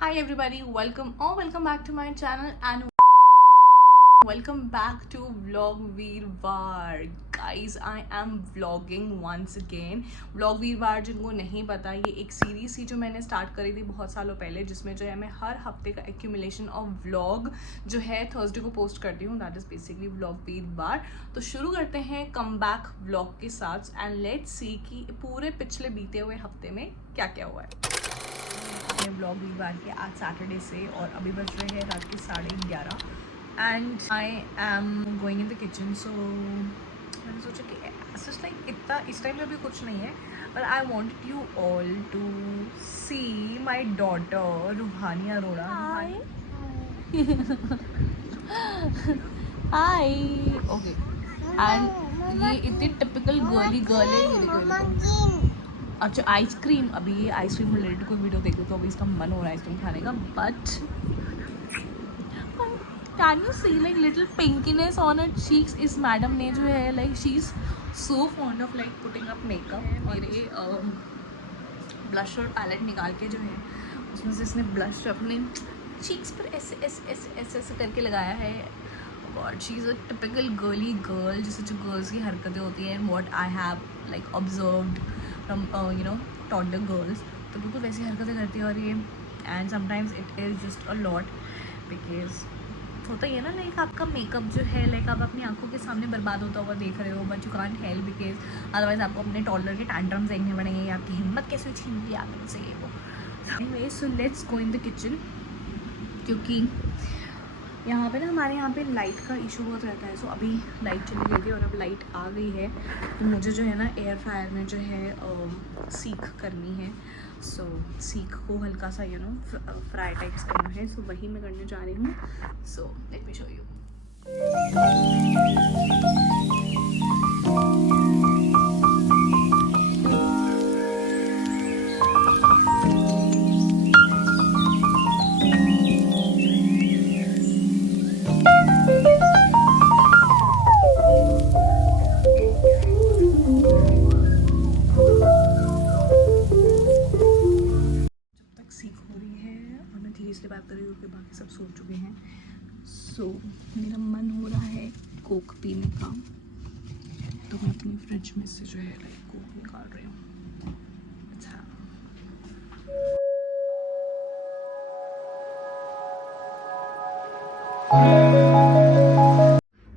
Hi everybody, welcome back to my channel and welcome back to Vlog Veerwar. Guys, I am vlogging once again. Vlog Veerwar जिनको नहीं पता, ये एक series थी जो मैंने स्टार्ट करी थी बहुत सालों पहले, जिसमें जो है मैं हर हफ्ते का एक्यूमुलेशन ऑफ व्लॉग जो है थर्सडे को पोस्ट करती हूँ. दैट इज बेसिकली व्लॉग वीरवार. तो शुरू करते हैं कम बैक व्लॉग के साथ एंड लेट्स सी कि पूरे पिछले बीते हुए हफ्ते में क्या क्या हुआ है. व्लॉग वीरवार के आज सैटरडे से और अभी बज रहे हैं रात के 11:30 and I am going in the kitchen. So मैंने सोचा कि जस्ट लाइक इतना इस टाइम में भी कुछ नहीं है, but I wanted you all to see my daughter Ruhani Arora. Hi. Okay. And ये इतनी टिपिकल गर्ली गर्ल है. अच्छा, आइसक्रीम. अभी ये आइसक्रीम रिलेटेड कोई वीडियो देखो तो अभी इसका मन हो रहा है आइसक्रीम खाने का. But can you see like little pinkiness on her cheeks. इस मैडम ने जो है like she is so fond of like putting up makeup. मेरे ब्लश और पैलेट निकाल के जो है उसमें से इसने ब्लश अपने चीक्स पर ऐसे ऐसे ऐसे ऐसे ऐसे करके लगाया है. God, she is a typical girly girl, जैसे जो गर्ल्स की हरकतें होती हैं. What I have like observed from toddler girls, तो बिल्कुल वैसी हरकतें करती है. और ये and sometimes it is just a lot because होता ही है ना, लाइक आपका मेकअप जो है लाइक आप अपनी आंखों के सामने बर्बाद होता हुआ देख रहे हो, but you can't help because otherwise आपको अपने टॉडलर के टैंट्रम्स देखने पड़ेंगे. आपकी हिम्मत कैसे छीन ली आपने मुझसे ये वो. Anyway, so let's go in the kitchen, क्योंकि यहाँ पे ना हमारे यहाँ पे लाइट का इशू बहुत रहता है. सो अभी लाइट चली गई थी और अब लाइट आ गई है, तो मुझे जो है ना एयर फ्रायर में जो है सीख करनी है. सो सीख को हल्का सा फ्राई टाइप्स करना है. सो वही मैं करने जा रही हूँ. So let me show you. बात कर रही हूँ कि बाकी सब सो चुके हैं. सो मेरा मन हो रहा है कोक पीने का, तो मैं अपनी फ्रिज में से जो है लाइक कोक निकाल रही हूँ. अच्छा,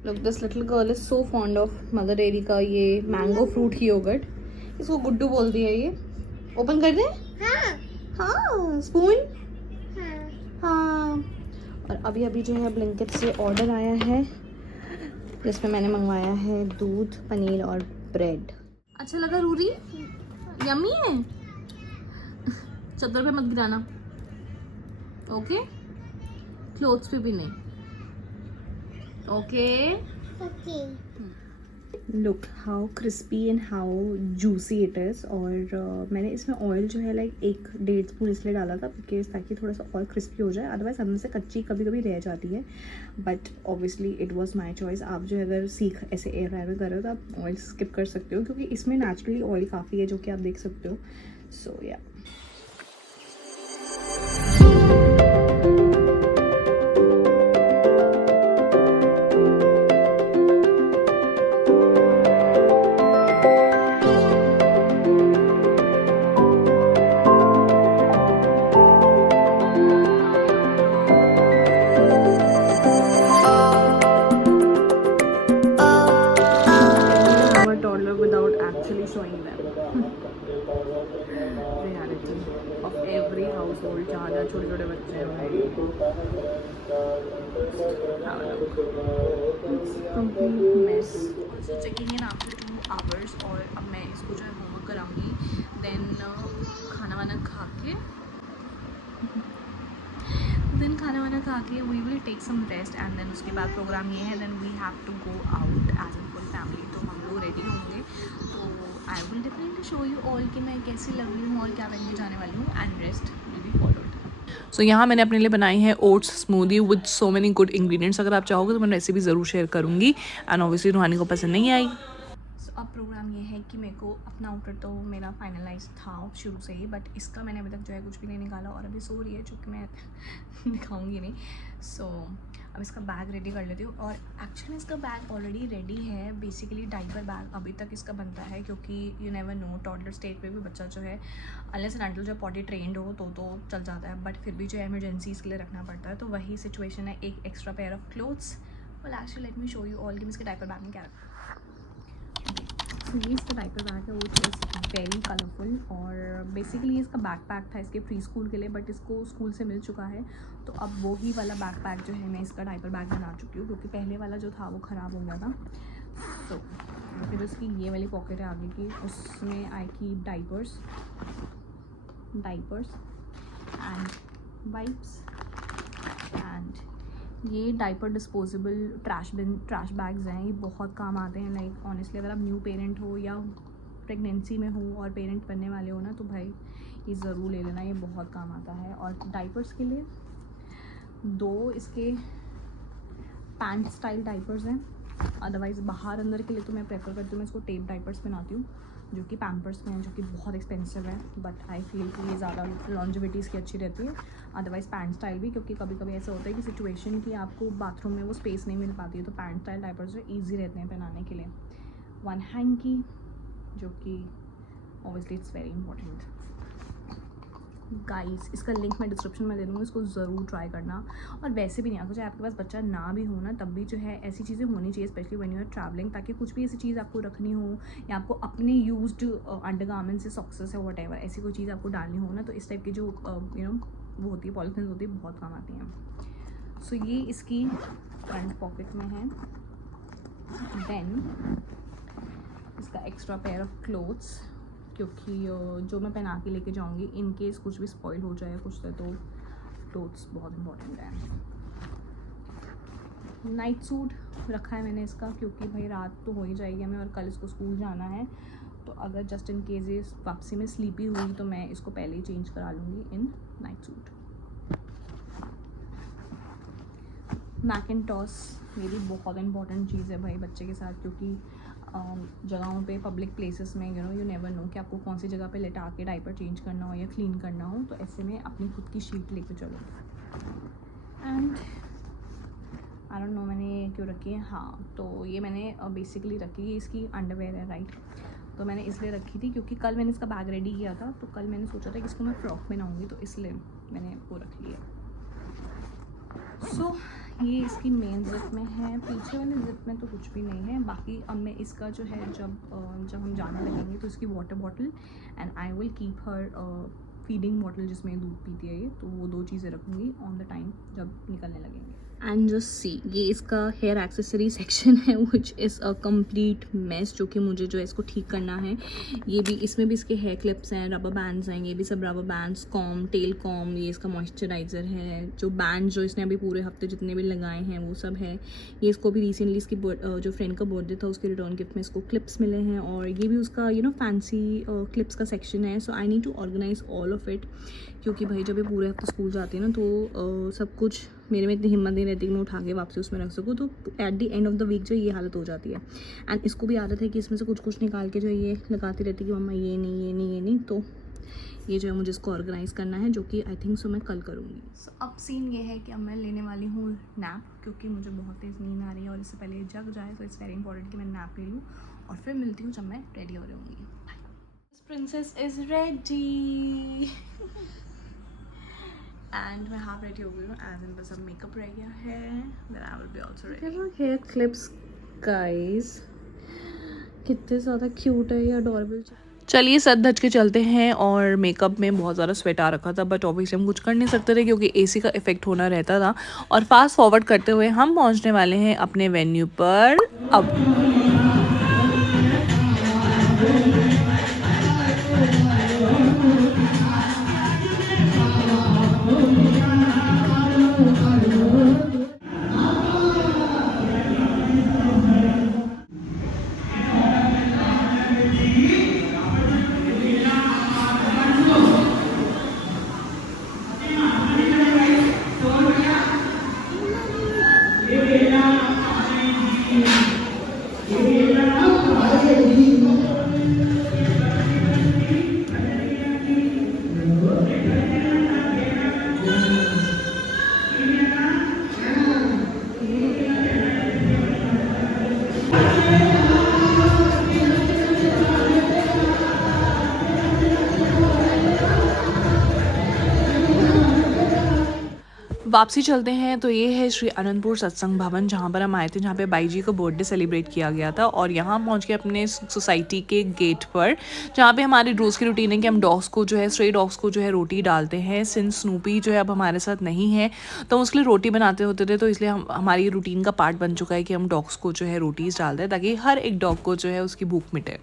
Look, this little girl is so fond of mother dairy का ये मैंगो फ्रूट योगर्ट. इसको गुड्डू बोलती है. ये ओपन कर दे. हाँ, स्पून. हाँ. और अभी अभी जो है ब्लिंकिट से ऑर्डर आया है जिसमें मैंने मंगवाया है दूध, पनीर और ब्रेड. अच्छा लगा रूरी? यम्मी है. चद्दर पे मत गिराना. ओके. क्लोथ्स पे भी नहीं. Okay. Look how crispy and how juicy it is. और मैंने इसमें ऑयल जो है लाइक 1-1.5 स्पून इसलिए डाला था बिकॉज ताकि थोड़ा सा और क्रिस्पी हो जाए. अदरवाइज अंदर से कच्ची कभी कभी रह जाती है. But obviously it was my choice. आप जो है अगर सीख ऐसे एयर फ्रायर में कर रहे हो तो आप ऑयल स्किप कर सकते हो, क्योंकि इसमें नेचुरली ऑयल काफ़ी है जो कि आप देख सकते हो. सो या without actually showing them. Reality of every household जहाँ जहाँ छोटे छोटे बच्चे हैं. Complete mess. Also checking in after 2 hours. और अब मैं इसको जो है होमवर्क कराऊंगी. देन खाना वाना खा के we will take some rest and then उसके बाद प्रोग्राम ये है. Then we have to go out as a full family. तो हम लोग रेडी होंगे, तो I will definitely show you all कि मैं कैसी लग रही हूँ और क्या पहन के जाने वाली हूँ. And rest will be followed. So यहाँ मैंने अपने लिए बनाई है oats smoothie with so many good ingredients. अगर आप चाहोगे तो मैं रेसिपी ज़रूर शेयर करूँगी. एंड ऑब्वियसली रूहानी को पसंद नहीं आई. अब प्रोग्राम ये है कि मेरे को अपना आउटफिट तो मेरा फाइनलाइज था शुरू से ही, बट इसका मैंने अभी तक जो है कुछ भी नहीं निकाला और अभी सो रही है, चूँकि मैं दिखाऊंगी नहीं। सो अब इसका बैग रेडी कर लेती हूँ। और एक्चुअली इसका बैग ऑलरेडी रेडी है, बेसिकली डाइपर बैग अभी तक इसका बनता है, क्योंकि you never know toddler stage पे भी बच्चा जो है अनलेस एंड अनटिल जो पॉटी ट्रेंड हो तो चल जाता है, बट फिर भी जो है इमरजेंसीज़ के लिए रखना पड़ता है। तो वही सिचुएशन है, एक extra pair of clothes. Well actually let me show you all कि इसके डाइपर बैग में क्या रखा है। ये इसका डाइपर बैग है, वो इज़ वेरी कलरफुल। और बेसिकली इसका बैकपैक था इसके प्री स्कूल के लिए, बट इसको स्कूल से मिल चुका है, तो अब वो ही वाला बैकपैक जो है मैं इसका डाइपर बैग बना चुकी हूँ, क्योंकि पहले वाला जो था वो ख़राब हो गया था। तो फिर उसकी ये वाली पॉकेट है आगे की, उसमें I keep diapers and wipes and ये डाइपर डिस्पोजेबल ट्रैश बैग्स हैं। ये बहुत काम आते हैं। लाइक ऑनेस्टली अगर आप न्यू पेरेंट हो या प्रेगनेंसी में हो और पेरेंट बनने वाले हो ना, तो भाई ये ज़रूर ले लेना, ये बहुत काम आता है। और डाइपर्स के लिए 2 इसके पैंट स्टाइल डाइपर्स हैं। अदरवाइज़ बाहर अंदर के लिए तो मैं प्रेफर करती हूँ, मैं इसको टेप डाइपर्स पहनाती हूँ, जो कि पैम्पर्स में है, जो कि बहुत एक्सपेंसिव है, बट आई फील कि ये ज़्यादा लॉन्जिविटी इसकी अच्छी रहती है। अदरवाइज़ पैंट स्टाइल भी, क्योंकि कभी कभी ऐसा होता है कि सिचुएशन की आपको बाथरूम में वो स्पेस नहीं मिल पाती है, तो पैंट स्टाइल डाइपर्स जो ईजी रहते हैं पहनाने के लिए। 1 हैंकी, जो कि obviously it's very important. Guys इसका लिंक मैं डिस्क्रिप्शन में दे दूँगी, इसको ज़रूर ट्राई करना। और वैसे भी नहीं, अगर चाहे आपके पास बच्चा ना भी हो ना, तब भी जो है ऐसी चीज़ें होनी चाहिए, specially when you are travelling, ताकि कुछ भी ऐसी चीज़ आपको रखनी हो या आपको अपने यूज्ड अंडरगारमेंट्स या सॉक्सेस है वट ऐसी कोई चीज़ आपको डालनी हो ना, तो इस टाइप की जो यू नो वो होती है पॉलिथीन होती है, बहुत काम आती हैं। सो ये इसकी फ्रंट पॉकेट में है। देन इसका एक्स्ट्रा पेयर ऑफ क्लोथ्स, क्योंकि जो मैं पहना के लेके जाऊँगी इन केस कुछ भी स्पॉइल हो जाए कुछ से, तो क्लोथ्स बहुत इंपॉर्टेंट है। नाइट सूट रखा है मैंने इसका, क्योंकि भाई रात तो हो ही जाएगी हमें और कल इसको स्कूल जाना है, तो अगर जस्ट इन केस ये वापसी में स्लीपी हुई तो मैं इसको पहले ही चेंज करा लूँगी इन नाइट सूट। मैकिन्टॉश मेरी बहुत इंपॉर्टेंट चीज़ है भाई बच्चे के साथ, क्योंकि जगहों पे पब्लिक प्लेसेस में यू नेवर नो कि आपको कौन सी जगह पे लेटा के डाइपर चेंज करना हो या क्लीन करना हो, तो ऐसे में अपनी खुद की शीट लेके चलो। एंड आई डोंट नो मैंने क्यों रखी है, हाँ तो ये मैंने बेसिकली रखी है, इसकी अंडरवेयर है राइट, तो मैंने इसलिए रखी थी क्योंकि कल मैंने इसका बैग रेडी किया था, तो कल मैंने सोचा था कि इसको मैं फ्रॉक पहनाऊँगी, तो इसलिए मैंने वो रख लिया। सो ये इसकी मेन जिप में है, पीछे वाले जिप में तो कुछ भी नहीं है। बाकी अब मैं इसका जो है जब हम जाने लगेंगे तो इसकी water bottle and I will keep her feeding bottle जिसमें दूध पीती है ये, तो वो 2 चीज़ें रखूँगी ऑन द टाइम जब निकलने लगेंगे। एंड जस्ट सी, ये इसका हेयर एक्सेसरी सेक्शन है which is a complete mess, जो कि मुझे जो है इसको ठीक करना है। ये भी, इसमें भी इसके हेयर क्लिप्स हैं, रबर बैंड्स हैं, ये भी सब rubber bands, comb, tail comb, ये इसका मॉइस्चराइज़र है, जो बैंड जो इसने अभी पूरे हफ्ते जितने भी लगाए हैं वो सब है। ये इसको भी रिसेंटली इसकी जो फ्रेंड का बर्थडे था उसके रिटर्न गिफ्ट में इसको क्लिप्स मिले हैं, और ये भी उसका फैंसी क्लिप्स का सेक्शन है। So I need to organise all of it, क्योंकि भाई जब ये पूरे हफ्ते स्कूल जाती है ना, तो सब कुछ मेरे में इतनी हिम्मत नहीं रहती कि मैं उठा के वापसी उसमें रख सकूँ, तो at the end of the week जो ये हालत हो जाती है। एंड इसको भी आदत है कि इसमें से कुछ निकाल के जो ये लगाती रहती है कि मम्मा ये नहीं, तो ये जो है मुझे इसको ऑर्गेनाइज़ करना है, जो कि आई थिंक सो मैं कल करूँगी। सो अब सीन ये है कि अब मैं लेने वाली हूँ नैप, क्योंकि मुझे बहुत तेज़ नींद आ रही है और इससे पहले जग जाए, तो इट्स वेरी इंपॉर्टेंट कि मैं नैप ले लूँ, और फिर मिलती हूँ जब मैं रेडी हो रही होंगी। प्रिंसेस इज़ रेडी एंड मैं हाफ रेडी हो गई हूँ, एज इन बस अब मेकअप रह गया है, then I will be also ready. Hair clips guys कितने ज़्यादा क्यूट है, ये अडोरेबल। चलिए सज धज के चलते हैं, और मेकअप में बहुत ज़्यादा स्वेट आ रखा था, बट ऑब्वियसली हम कुछ कर नहीं सकते थे क्योंकि एसी का इफेक्ट होना रहता था। और फास्ट फॉरवर्ड करते हुए हम पहुँचने वाले हैं अपने वेन्यू पर अब। वापसी चलते हैं तो ये है श्री अनंतपुर सत्संग भवन, जहाँ पर हम आए थे, जहाँ पे बाई जी का बर्थडे सेलिब्रेट किया गया था। और यहाँ पहुँच के अपने सोसाइटी के गेट पर, जहाँ पे हमारी रोज़ की रूटीन है कि हम डॉग्स को जो है, स्ट्रे डॉग्स को जो है रोटी डालते हैं। सिंस स्नूपी जो है अब हमारे साथ नहीं है तो उसके लिए रोटी बनाते होते थे, तो इसलिए हमारी रूटीन का पार्ट बन चुका है कि हम डॉग्स को जो है रोटीज़ डालते हैं ताकि हर एक डॉग को जो है उसकी भूख मिटे।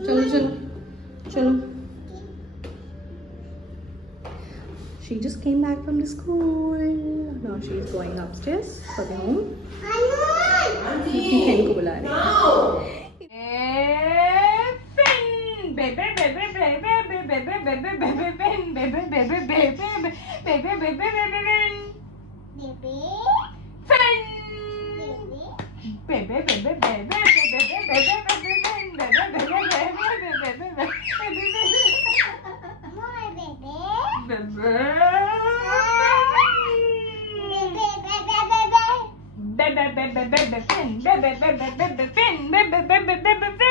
चलो चलो चलो। She just came back from the school. Now she is going upstairs for the home. Finn को बुला रहे हैं। Finn, baby, baby, baby, baby, baby, baby, baby, Finn, baby, baby, baby, baby, baby, baby, baby, Finn. Finn. Baby, baby, baby, baby, baby, baby, baby, Finn, baby, baby, baby, baby, baby, baby,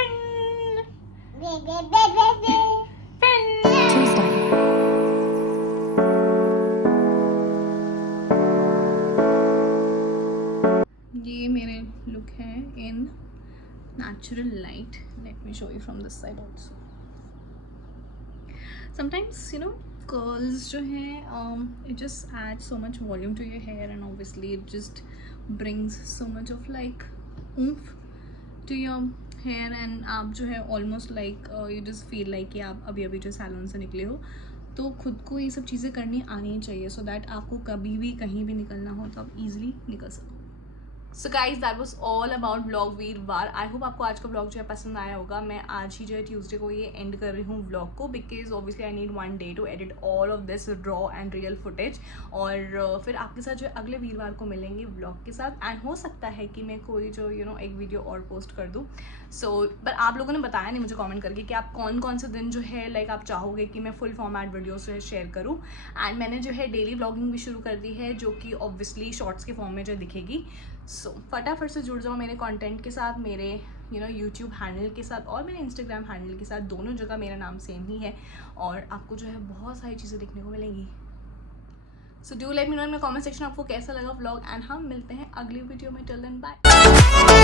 ये मेरे look है इन natural light. Let me show you from this side also. Sometimes curls जो हैं it just adds so much volume to your hair, and obviously it just brings so much of like oomph to your hair, and आप जो है almost like you just feel like कि आप अभी अभी जो सैलून से निकले हो, तो खुद को ये सब चीज़ें करनी आनी चाहिए so that आपको कभी भी कहीं भी निकलना हो तो आप easily निकल सको। So guys that was all about vlog वीरवार। आई होप आपको आज का व्लॉग जो है पसंद आया होगा। मैं आज ही जो है ट्यूसडे को ये एंड कर रही हूँ व्लॉग को, because obviously I need 1 day to edit all of this raw and real footage, और फिर आपके साथ जो है अगले वीरवार को मिलेंगे व्लॉग के साथ। एंड हो सकता है कि मैं कोई जो एक वीडियो और पोस्ट कर दूँ। सो पर आप लोगों ने बताया नहीं मुझे कमेंट करके कि आप कौन कौन से दिन जो है लाइक आप चाहोगे कि मैं फुल फॉर्मेट वीडियोस जो है शेयर करूं। एंड मैंने जो है डेली व्लॉगिंग भी शुरू कर दी है, जो कि ऑब्वियसली शॉर्ट्स के फॉर्म में जो दिखेगी। सो फटाफट से जुड़ जाओ मेरे कंटेंट के साथ, मेरे यूट्यूब हैंडल के साथ और मेरे इंस्टाग्राम हैंडल के साथ। दोनों जगह मेरा नाम सेम ही है और आपको जो है बहुत सारी चीज़ें देखने को मिलेंगी। So do let me know in my comment section आपको कैसा लगा व्लॉग, एंड हम मिलते हैं अगली वीडियो में। Till then bye.